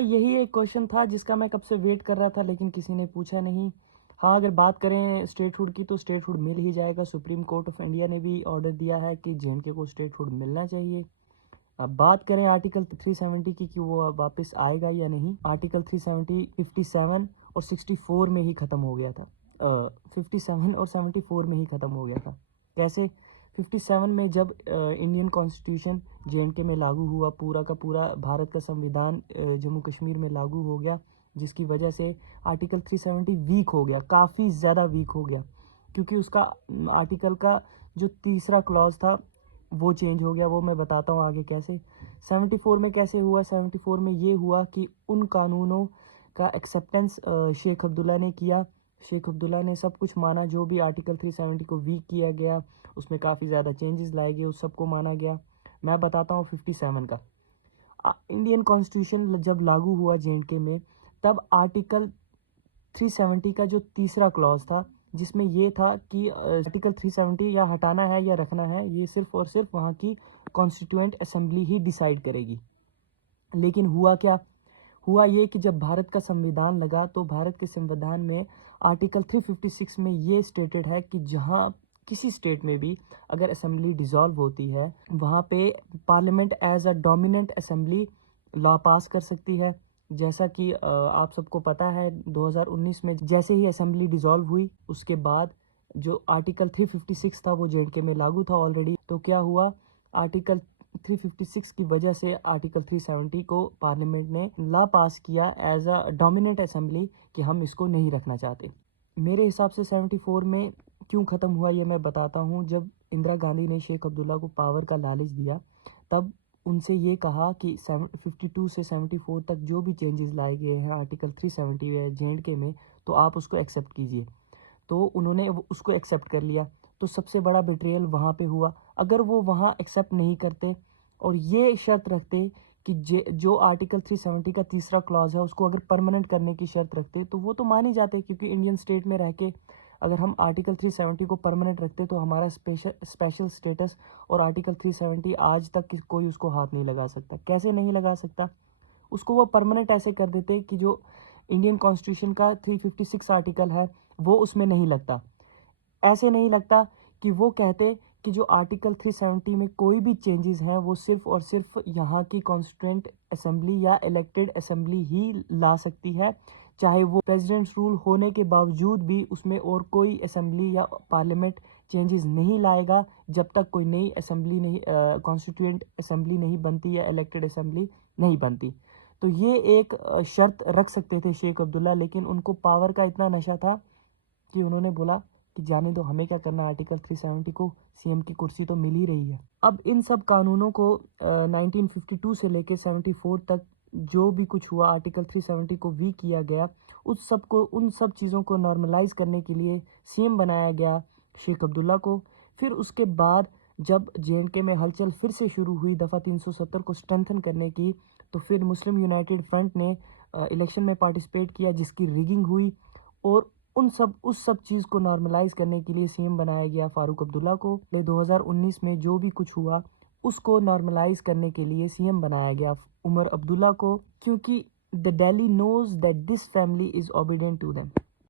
یہی ایک کوشچن تھا جس کا میں کب سے ویٹ کر رہا تھا لیکن کسی نے پوچھا نہیں. ہاں اگر بات کریں اسٹیٹ ہوڈ کی تو اسٹیٹ ہوڈ مل ہی جائے گا. سپریم کورٹ آف انڈیا نے بھی آرڈر دیا ہے کہ جے اینڈ کے کو اسٹیٹ ہوڈ ملنا چاہیے. اب بات کریں آرٹیکل 370 کی کہ وہ واپس آئے گا یا نہیں. آرٹیکل 370 57 اور 64 میں ہی ختم ہو گیا تھا. 57 اور 74 میں ہی ختم ہو گیا تھا. کیسے؟ 57 میں جب انڈین کانسٹیٹیوشن جے اینڈ کے میں لاگو ہوا، پورا کا پورا بھارت کا سنویدھان جموں کشمیر میں لاگو ہو گیا، جس کی وجہ سے آرٹیکل 370 ویک ہو گیا، کافی زیادہ ویک ہو گیا، کیونکہ اس کا آرٹیکل کا جو تیسرا کلاز تھا وہ چینج ہو گیا. وہ میں بتاتا ہوں آگے کیسے. 74 میں کیسے ہوا؟ 74 میں یہ ہوا کہ ان قانونوں کا ایکسیپٹنس شیخ عبداللہ نے کیا. شیخ عبداللہ نے سب کچھ مانا، جو بھی آرٹیکل 370 کو ویک کیا گیا اس میں کافی زیادہ چینجز لائے گئے، اس سب کو مانا گیا. میں بتاتا ہوں 57 کا. انڈین کانسٹیٹیوشن جب لاگو ہوا جے اینڈ کے میں، تب آرٹیکل 370 کا جو تیسرا کلاز تھا، جس میں یہ تھا کہ آرٹیکل 370 یا ہٹانا ہے یا رکھنا ہے، یہ صرف اور صرف وہاں کی کانسٹیٹیوئنٹ اسمبلی ہی ڈیسائیڈ کرے گی. لیکن ہوا کیا؟ ہوا یہ کہ جب بھارت کا سنویدھان لگا تو بھارت کے سنویدھان میں آرٹیکل 356 میں یہ اسٹیٹڈ ہے کہ جہاں کسی اسٹیٹ میں بھی اگر اسمبلی ڈیزالو ہوتی ہے، وہاں پہ parliament as a dominant assembly law pass کر سکتی ہے. جیسا کہ آپ سب کو پتہ ہے 2019 میں جیسے ہی اسمبلی ڈیزالو ہوئی، اس کے بعد جو آرٹیکل 356 تھا وہ جے اینڈ کے میں لاگو تھا آلریڈی. تو کیا ہوا؟ آرٹیکل 356 کی وجہ سے آرٹیکل 370 کو پارلیمنٹ نے لا پاس کیا ایز اے ڈومیننٹ اسمبلی کہ ہم اس کو نہیں رکھنا چاہتے. میرے حساب سے 74 میں کیوں ختم ہوا یہ میں بتاتا ہوں. جب اندرا گاندھی نے شیخ عبداللہ کو پاور کا لالچ دیا، تب ان سے یہ کہا کہ 52 سے 74 تک جو بھی چینجز لائے گئے ہیں آرٹیکل 370 جے اینڈ کے میں، تو آپ اس کو ایکسیپٹ کیجئے. تو انہوں نے اس کو ایکسیپٹ کر لیا. تو سب سے بڑا بیٹریل وہاں پہ ہوا. اگر وہ وہاں ایکسیپٹ نہیں کرتے اور یہ شرط رکھتے کہ جو آرٹیکل 370 کا تیسرا کلاز ہے اس کو اگر پرماننٹ کرنے کی شرط رکھتے تو وہ تو مان ہی جاتے، کیونکہ انڈین اسٹیٹ میں رہ کے اگر ہم آرٹیکل 370 کو پرماننٹ رکھتے تو ہمارا اسپیشل اسٹیٹس اور آرٹیکل 370 آج تک کوئی اس کو ہاتھ نہیں لگا سکتا. کیسے نہیں لگا سکتا؟ اس کو وہ پرماننٹ ایسے کر دیتے کہ جو انڈین کانسٹیٹیوشن کا 356 آرٹیکل ہے وہ اس میں نہیں لگتا. ایسے نہیں لگتا کہ وہ کہتے کہ جو آرٹیکل 370 میں کوئی بھی چینجز ہیں وہ صرف اور صرف یہاں کی کانسٹیٹوئنٹ اسمبلی یا الیکٹڈ اسمبلی ہی لا سکتی ہے، چاہے وہ پریزیڈنٹس رول ہونے کے باوجود بھی اس میں اور کوئی اسمبلی یا پارلیمنٹ چینجز نہیں لائے گا جب تک کوئی نئی اسمبلی نہیں کانسٹیٹیوئنٹ اسمبلی نہیں بنتی یا الیکٹڈ اسمبلی نہیں بنتی. تو یہ ایک شرط رکھ سکتے تھے شیخ عبداللہ، لیکن ان کو پاور کا اتنا نشہ تھا کہ انہوں نے بولا کہ جانے دو، ہمیں کیا کرنا، آرٹیکل 370 کو سی ایم کی کرسی تو مل ہی رہی ہے. اب ان سب قانونوں کو 1952 سے لے کے 74 تک جو بھی کچھ ہوا آرٹیکل 370 کو ویک کیا گیا، ان سب چیزوں کو نارملائز کرنے کے لیے سی ایم بنایا گیا شیخ عبداللہ کو. پھر اس کے بعد جب جے اینڈ کے میں ہلچل پھر سے شروع ہوئی دفعہ 370 کو اسٹرینتھن کرنے کی، تو پھر مسلم یونائٹڈ فرنٹ نے الیکشن میں پارٹیسپیٹ کیا جس کی ریگنگ ہوئی، اور اس سب چیز کو نارملائز کرنے کے لیے سی ایم بنایا گیا فاروق عبداللہ کو. 2019 میں جو بھی کچھ ہوا اس کو نارملائز کرنے کے لیے سی ایم بنایا گیا عمر عبداللہ کو، کیونکہ the Delhi knows that this family is obedient to them.